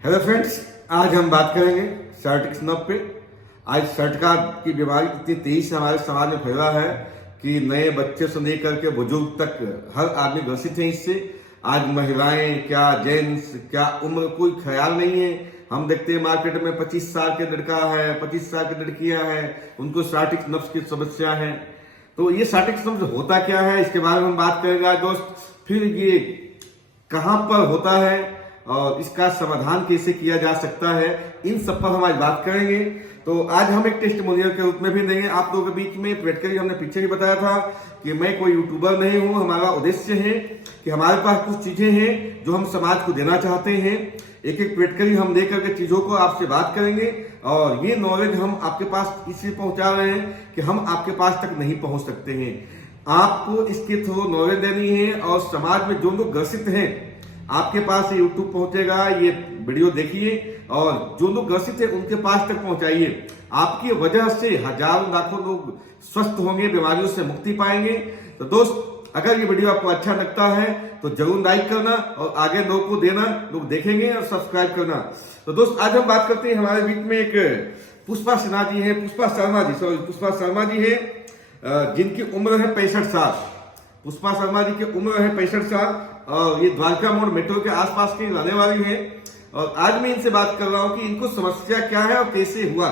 Hello friends, आज हम बात करेंगे सर्टिक स्नब पे। आज सर्टिका की बीमारी इतनी तेजी से हमारे समाज में फैला है कि नए बच्चे से लेकर के बुजुर्ग तक हर आदमी ग्रसित है इससे। आज महिलाएं क्या, जेंट्स क्या, उम्र कोई ख्याल नहीं है। हम देखते हैं मार्केट में 25 साल के लड़का है, 25 साल की लड़कियां हैं, उनको सर्टिक स्नब की समस्या है। तो ये सर्टिक स्नब होता क्या है, इसके बारे में हम बात करेंगे आज दोस्त। फिर ये कहां पर होता है और इसका समाधान कैसे किया जा सकता है, इन सब पर हम आज बात करेंगे। तो आज हम एक टेस्टिमोनियल के रूप में भी देंगे आप लोगों के बीच में। प्रैक्टिकली हमने पीछे ही बताया था कि मैं कोई यूट्यूबर नहीं हूं। हमारा उद्देश्य है कि हमारे पास कुछ चीजें हैं जो हम समाज को देना चाहते हैं। एक एक प्रैक्टिकली हम देकर के चीजों को आपसे बात करेंगे और ये नॉलेज हम आपके पास इसलिए पहुंचा रहे हैं कि हम आपके पास तक नहीं पहुंच सकते हैं। आपको इसके थ्रू नॉलेज देनी है और समाज में जो लोग ग्रसित हैं आपके पास ये यूट्यूब पहुंचेगा, ये वीडियो देखिए और जो लोग ग्रसित है उनके पास तक पहुंचाइए। आपकी वजह से हजारों लाखों लोग स्वस्थ होंगे, बीमारियों से मुक्ति पाएंगे। तो दोस्त, अगर ये वीडियो आपको अच्छा लगता है तो जरूर लाइक करना और आगे लोगों को देना, लोग देखेंगे और सब्सक्राइब करना। तो दोस्त, आज हम बात करते हैं, हमारे बीच में एक पुष्पा शर्मा जी है, पुष्पा शर्मा जी है, जिनकी उम्र है 65 साल। पुष्पा शर्मा जी की उम्र है 65 साल और ये द्वारका मोड़ मेट्रो के आसपास की रहने वाली है। और आज मैं इनसे बात कर रहा हूँ कि इनको समस्या क्या है और कैसे हुआ।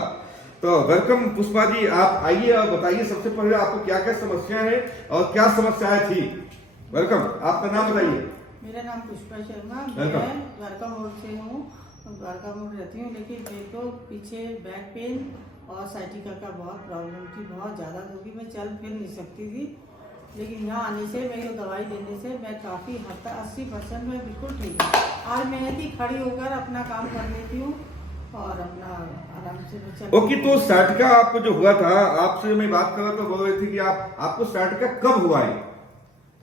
तो वेलकम पुष्पा जी, आप आइए और बताइए सबसे पहले आपको क्या क्या समस्या है और क्या समस्याएं थी। वेलकम, आपका नाम बताइए। मेरा नाम पुष्पा शर्मा, मैं द्वारका मोड़ से हूँ। द्वारका मोड़ रहती हूँ, लेकिन मेरे को पीछे बैक पेन और साइटिका का बहुत प्रॉब्लम थी, बहुत ज़्यादा, क्योंकि मैं चल फिर नहीं सकती थी। लेकिन यहाँ आने से, मेरी दवाई देने से मैं काफ़ी हद तक 80% में बिल्कुल ठीक हूँ। आज मैं ही खड़ी होकर अपना काम कर लेती हूँ और अपना आराम से चल। ओके, तो साइटिका आपको जो हुआ था, आपसे मैं बात कर रहा तो बोल रही थी कि आपको साइटिका कब हुआ है?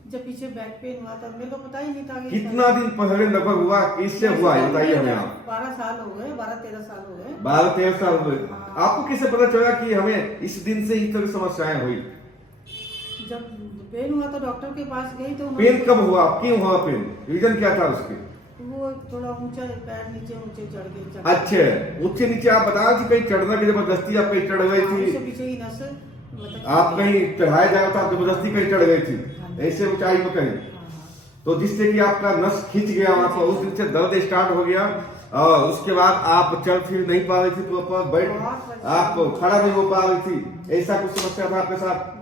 जब पीछे बैक पेन हुआ था, मेरे को पता ही नहीं था। कितना दिन पहले लगभग हुआ, किससे हुआ है बताइए हमें आप। 12 साल हो गए, 12-13 साल हो गए। 12-13 साल हो गए। आपको कैसे पता चला कि हमें इस दिन से इस तरह समस्याएं हुई? जब पेन हुआ तो डॉक्टर के पास गई तो पेन कब हुआ, क्यों हुआ पेन, रीजन क्या था उसके? वो थोड़ा ऊंचा, पैर नीचे चढ़ गए। अच्छा, ऊंचे नीचे आप बता कि कहीं चढ़ना की जबरदस्ती आप कहीं चढ़ गई थी? पीछे की नस आप कहीं चढ़ाया जा रहा था, जबरदस्ती कहीं चढ़ गई थी ऐसे ऊंचाई में कहीं, तो जिससे कि आपका नस खिंच गया, आपका उस दिन से दर्द स्टार्ट हो गया और उसके बाद आप चल फिर नहीं पा रही थी, तो ऊपर बैठ आप खड़ा नहीं हो पा रही थी, ऐसा कुछ समस्या था आपके साथ?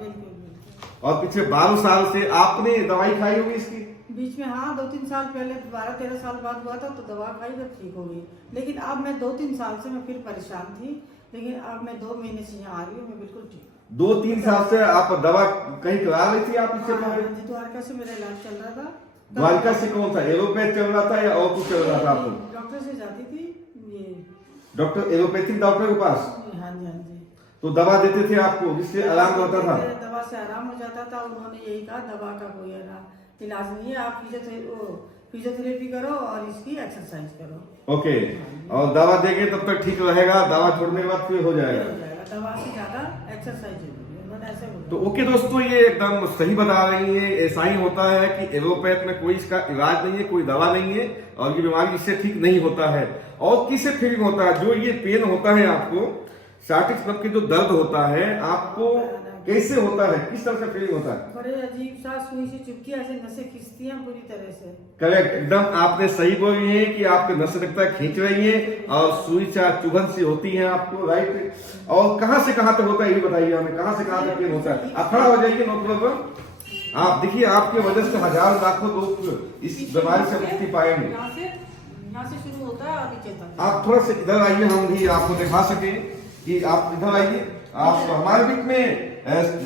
और पिछले 12 साल से आपने दवाई खाई होगी इसकी? बीच में हाँ, 2-3 साल पहले 12-13 साल बाद हुआ था तो दवा खाई तो ठीक हो गई। लेकिन अब मैं 2-3 साल से मैं फिर परेशान थी, लेकिन अब मैं 2 महीने से यहाँ आ रही हूँ, मैं बिल्कुल ठीक। 2-3 साल से आप दवा कहीं करा रही थी आप इससे पहले? द्वारका से मेरा इलाज चल रहा था। द्वारका से कौन सा, एलोपैथ चल रहा था या और कुछ चल रहा था आपको? डॉक्टर से जाती थी, ये डॉक्टर, एलोपैथिक डॉक्टर के पास? हाँ जी, हाँ जी। तो दवा देते थे आपको जिससे आराम होता था? दवा से आराम हो जाता था। उन्होंने यही कहा, दवा का कोई इलाज नहीं है, आप फिजियोथेरेपी करो और इसकी एक्सरसाइज करो। ओके, और दवा देंगे तब तक ठीक रहेगा, दवा छोड़ने के बाद फिर हो जाएगा? दवा से ज्यादा एक्सरसाइज होगी। तो ओके दोस्तों, ये एकदम सही बता रही है। ऐसा ही होता है कि एलोपैथ में कोई इसका इलाज नहीं है, कोई दवा नहीं है और ये बीमारी इससे ठीक नहीं होता है। और किससे ठीक होता है? जो ये पेन होता है आपको, सर्टिक स्नब के जो दर्द होता है, आपको कैसे होता है, किस तरह से फीलिंग होता है? बड़े अजीब सा, सुई से चुपकी ऐसे नसें खींचती हैं पूरी तरह से। करेक्ट, एकदम आपने सही बोली है कि आपके नसें लगता है खींच रही है और सुई से चुभन सी होती है आपको, राइट। और कहां से कहां तक होता है ये बताइए हमें, कहां से कहां तक पेन होता है? आप खड़ा हो जाइए, नो प्रॉब्लम। आप देखिए, आपकी वजह से हजारों लाखों लोग इस बीमारी से मुक्ति पाएंगे। यहाँ से शुरू होता है आगे चलता। आप थोड़ा सा इधर आइए, हम भी आपको दिखा सके कि आप इधर आइए। आप हमारे बीच में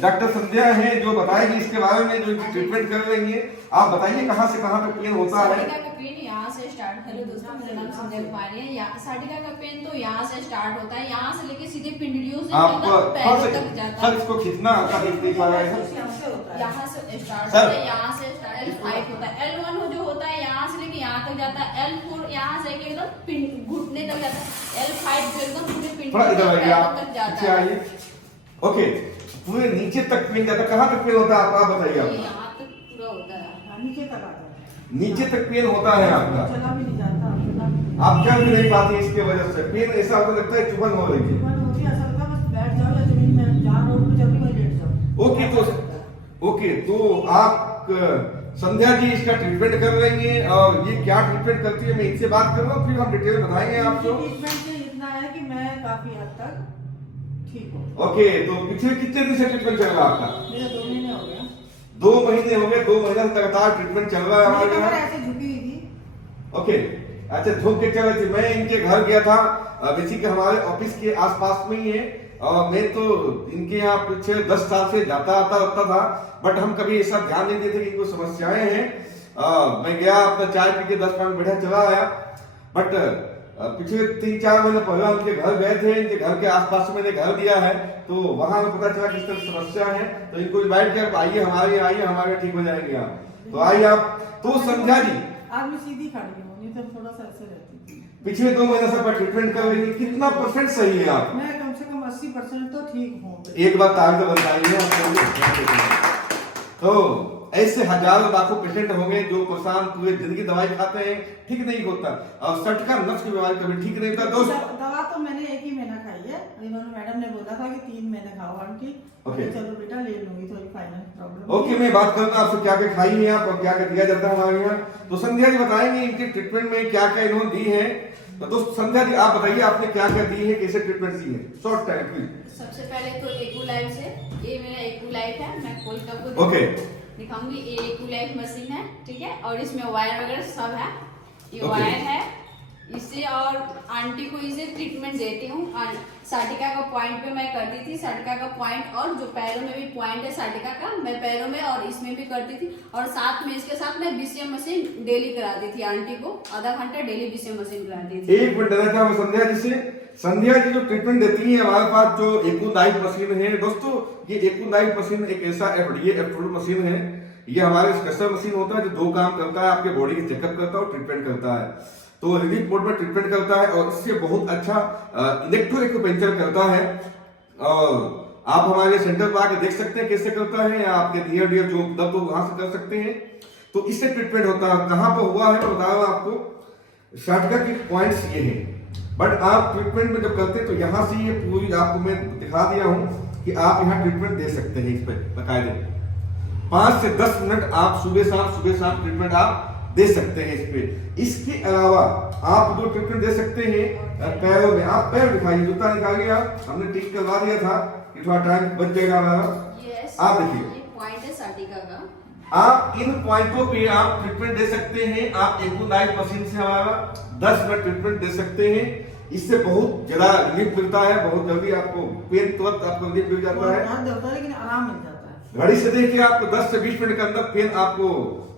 डॉक्टर संध्या है जो बताएगी इसके बारे में, जो ट्रीटमेंट कर रही है। आप बताइए कहां से कहां तक पेन होता है? साटिका का पेन यहाँ से स्टार्ट। हेलो दोस्तों, मेरा नाम संध्या कुमारी है। साटिका का पेन तो यहाँ से स्टार्ट होता है, यहाँ से लेके सीधे पिंडलियों से पैरों तक जाता है। सर इसको खींचना, आपका देख पा रहे हैं? यहाँ से स्टार्ट होता है, यहाँ से L5 होता है। L1 जो होता है यहाँ से लेके यहाँ तक जाता है। L4 यहाँ से एकदम घुटने तक जाता है। L5 जो एकदम पूरे पिंडलियों तक जाता है। ओके, पूरे नीचे तक पेन जाता है। कहाँ तक पेन होता है आप बताइए? यहाँ तक पूरा होता है, नीचे तक आता है। नीचे तक पेन होता है आपका? चला भी नहीं जाता। आप चल भी नहीं पाती इसके वजह से, पेन ऐसा होता लगता है चुभन हो रही है। चुभन होती है, ऐसा लगता है बस बैठ जाओ या जमीन में जहाँ रोड पे चल रही वहीं लेट जाओ। ओके, तो आप संध्या जी इसका ट्रीटमेंट कर रही हैं, और ये क्या ट्रीटमेंट करती है मैं इनसे बात करूंगा, फिर हम डिटेल बताएंगे आपको। ट्रीटमेंट से इतना है कि मैं काफी हद तक ठीक हूँ। ओके, तो पिछले कितने दिन से ट्रीटमेंट चल रहा है आपका? मेरा 2 महीने हो गया। 2 महीने हो गए, 2 महीने से लगातार ट्रीटमेंट चल रहा है हमारे मेरी कमर यहाँ। ऐसे झुकी हुई थी। ओके, अच्छा, झुक के चल रही थी। मैं इनके घर गया था, बेसिकली हमारे ऑफिस के आसपास में ही है, और मैं तो इनके यहाँ पिछले 10 साल से जाता आता रहता था, बट हम कभी ऐसा ध्यान नहीं देते कि कोई समस्याएं हैं। मैं गया अपना चाय पी के 10 मिनट बैठा चला आया, बट पिछले 3-4 महीने पहले उनके घर गए थे, इनके घर के आसपास मैंने घर दिया है, तो वहां में पता चला कि इस तरह समस्या है, तो इनको इन्वाइट किया, आइए हमारे यहाँ, आइए हमारे यहाँ ठीक हो जाएंगे आप। तो आइए आप। तो संध्या जी आज मैं सीधी खड़ी हूँ, नहीं तो थोड़ा सा ऐसे रहती थी। पिछले 2 महीने से आप ट्रीटमेंट कर रही है, कितना परसेंट सही है आप? मैं कम से कम 80% तो ठीक हूँ। एक बार तारीफ तो बताइए। तो ऐसे हजारों लाखों पेशेंट होंगे जो परेशान पूरे जिंदगी दवाई खाते हैं, ठीक नहीं होता, और सटका नस की बीमारी कभी ठीक नहीं होता। दोस्त, दवा तो मैंने 1 ही महीना खाई है, इन्होंने मैडम ने बोला था कि 3 महीने खाओ आंटी। ओके। चलो बेटा ले लूंगी, थोड़ी फाइनेंस प्रॉब्लम। ओके, मैं बात करूंगा आपसे क्या क्या खाई है आप और क्या क्या दिया जाता है हमारे यहाँ। तो संध्या जी बताएंगे इनके ट्रीटमेंट में क्या क्या इन्होंने दी है। तो दोस्त संध्या जी आप बताइए आपने क्या क्या दी है, कैसे ट्रीटमेंट दी है, शॉर्ट टाइम प्लीज। सबसे पहले तो एक्यूलाइफ से, ये मेरा एक्यूलाइफ है, मैं खोल कर आपको ओके। दिखाऊंगी। ये एक्यूलाइफ मशीन है, ठीक है, और इसमें वायर वगैरह सब है, ये ओके। वायर है इससे, और आंटी को इसे ट्रीटमेंट देती हूँ। साटिका का पॉइंट पे मैं करती थी, साटिका का पॉइंट, और जो पैरों में भी पॉइंट है साटिका का, मैं पैरों में और इसमें भी करती थी, और साथ में इसके साथ मैं बीसीएम मशीन डेली कराती थी आंटी को, आधा घंटा डेली बीसीएम मशीन कराती थी। एक मिनट देना चाहूँ संध्या जी से। संध्या जी जो ट्रीटमेंट देती है हमारे पास जो एक्यूनाइफ मशीन है दोस्तों, ये एक्यूनाइफ मशीन एक ऐसा एफडीए मशीन है, ये हमारे स्पेशल मशीन होता है जो 2 काम करता है, आपके बॉडी के चेकअप करता है और ट्रीटमेंट करता है। तो रिलीफ मोड में ट्रीटमेंट करता है, और इससे बहुत अच्छा इलेक्ट्रो एक्यूपेंचर करता है। और आप हमारे सेंटर पर आके देख सकते हैं कैसे करता है, या आपके नियर डियर जो दर्द हो वहां से कर सकते हैं। तो इससे ट्रीटमेंट होता है। कहाँ पर हुआ है मैं बता रहा हूँ आपको, शाटका के पॉइंट्स ये हैं, बट आप ट्रीटमेंट में जब करते हैं तो यहाँ से ये पूरी आपको मैं दिखा दिया हूँ कि आप यहाँ ट्रीटमेंट दे सकते हैं। इस पर बकायदे 5 से 10 मिनट आप सुबह शाम ट्रीटमेंट आप दे सकते हैं इस पे। इसके अलावा आप जो ट्रीटमेंट दे सकते हैं पैरों में, आप पैर दिखाइए, जूता निकालिए, आप हमने ठीक करवा दिया था कि थोड़ा टाइम बच जाएगा हमारा। आप देखिए, ये पॉइंट है साटिका का, आप इन पॉइंटों पे आप ट्रीटमेंट दे सकते हैं। आप एक्यूनाइफ मशीन से हमारा 10 मिनट ट्रीटमेंट दे सकते हैं। इससे बहुत ज्यादा रिलीफ मिलता है, बहुत जल्दी आपको पेन तुरंत आपको रिलीफ मिल जाता है, दर्द होता है लेकिन आराम मिल जाता है। घड़ी से देखिए आपको 10 से 20 मिनट के अंदर पेन आपको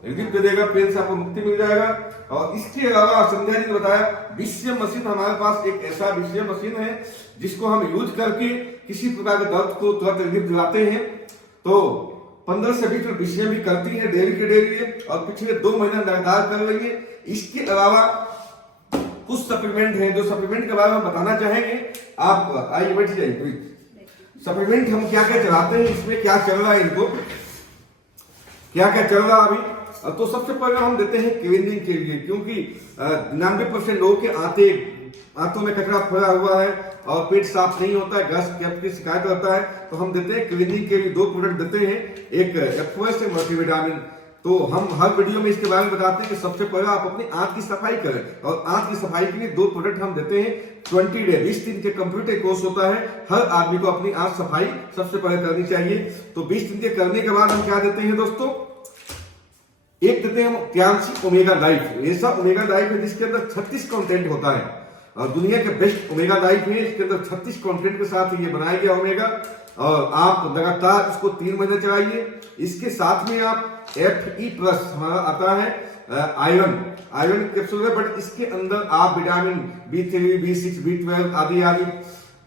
रिलीफ दे देगा, पेन से आपको मुक्ति मिल जाएगा। और इसके अलावा संध्या जी ने बताया बीसीएम मशीन, हमारे पास एक ऐसा बीसीएम मशीन है जिसको हम यूज करके किसी प्रकार के दर्द को तुरंत रिलीफ दिलाते हैं। तो 15 से 20 मिनट बीसीएम भी करती है डेली के डेली, और पिछले 2 महीने लगातार कर रही है। इसके अलावा कुछ सप्लीमेंट है, जो सप्लीमेंट के बारे में बताना चाहेंगे। आप आइए बैठ जाइए प्लीज। सप्लीमेंट हम क्या क्या चलाते हैं, इसमें क्या चल रहा है, इनको क्या क्या चल रहा है अभी। तो सबसे पहले हम देते हैं क्लीनिंग के लिए, क्योंकि 99% लोगों के आंतों में कचरा फैला हुआ है और पेट साफ नहीं होता है, गैस की शिकायत रहता है। तो हम देते हैं क्लीनिंग के लिए 2 प्रोडक्ट देते हैं, एक एफओएस है मल्टीविटामिन। तो हम हर वीडियो में इसके बारे में बताते हैं कि सबसे पहले आप अपनी आंत की सफाई करें, और आंत की सफाई के लिए 2 प्रोडक्ट हम देते हैं 20 डे 20 दिन के कंप्यूटर कोर्स होता है। हर आदमी को अपनी आंत सफाई सबसे पहले करनी चाहिए। तो 20 दिन के करने के बाद हम क्या देते हैं दोस्तों, एक देते हैं हम ट्रांसी ओमेगा लाइफ। ऐसा ओमेगा लाइफ है जिसके अंदर 36 कंटेंट होता है, और दुनिया के बेस्ट ओमेगा लाइफ है। इसके अंदर 36 कंटेंट के साथ ये बनाया गया ओमेगा, और आप लगातार इसको 3 महीने चलाइए। इसके साथ में आप Fe+ हमारा आता है आयरन कैप्सूल है, बट इसके अंदर आप विटामिन B3, B6, B12 आदि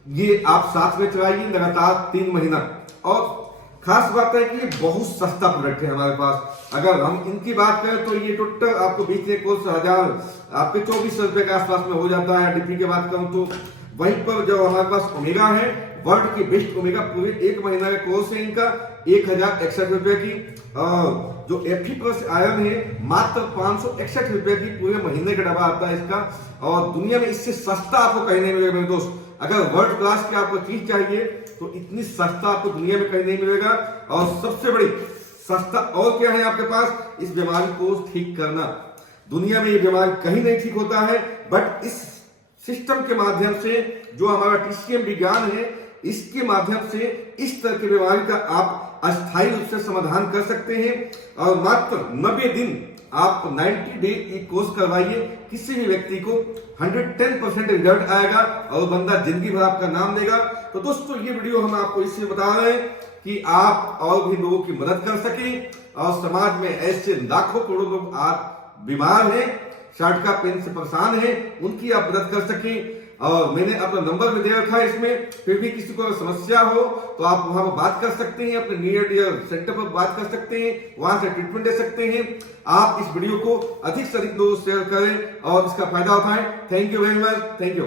ये आप साथ में चलाइए लगातार 3 महीना। और खास बात है कि ये बहुत सस्ता प्रोडक्ट है हमारे पास। अगर हम इनकी बात करें तो ये टोटल आपको 20 कोर्स 1000 आपके 2400 रुपए के आसपास में हो जाता है। डीपी की बात करूं तो वहीं पर जो हमारे पास ओमेगा है, वर्ल्ड की बेस्ट ओमेगा, पूरे 1 महीना का कोर्स है इनका 1061 रुपए की। जो Fe प्लस आयरन है मात्र 561 रुपए की पूरे महीने का डब्बा आता है इसका, और दुनिया में इससे सस्ता आपको कहीं नहीं मिलेगा मेरे दोस्त। अगर वर्ल्ड क्लास की आपको चीज चाहिए तो इतनी सस्ता आपको दुनिया में कहीं नहीं मिलेगा। और सबसे बड़ी सस्ता और क्या है आपके पास, इस बीमारी को ठीक करना। दुनिया में ये बीमारी कहीं नहीं ठीक होता है, बट इस सिस्टम के माध्यम से जो हमारा TCM विज्ञान है, इसके माध्यम से इस तरह की बीमारी का आप अस्थायी रूप से समाधान कर सकते हैं। और मात्र 90 दिन आप 90 डे की कोर्स करवाइए, किसी भी व्यक्ति को 110% रिजल्ट आएगा और बंदा जिंदगी भर आपका नाम देगा। तो दोस्तों ये वीडियो हम आपको इसलिए बता रहे हैं कि आप और भी लोगों की मदद कर सकें, और समाज में ऐसे लाखों करोड़ों लोग आज बीमार हैं, शर्ट पेन से परेशान हैं, उनकी आप मदद कर सकें। और मैंने अपना नंबर भी दे रखा है इसमें, फिर भी किसी को अगर समस्या हो तो आप वहां पर बात कर सकते हैं, अपने नियर डियर सेंटर पर बात कर सकते हैं, वहां से ट्रीटमेंट ले सकते हैं। आप इस वीडियो को अधिक से अधिक लोगों को शेयर करें और इसका फायदा उठाएं। Thank you very much, thank you.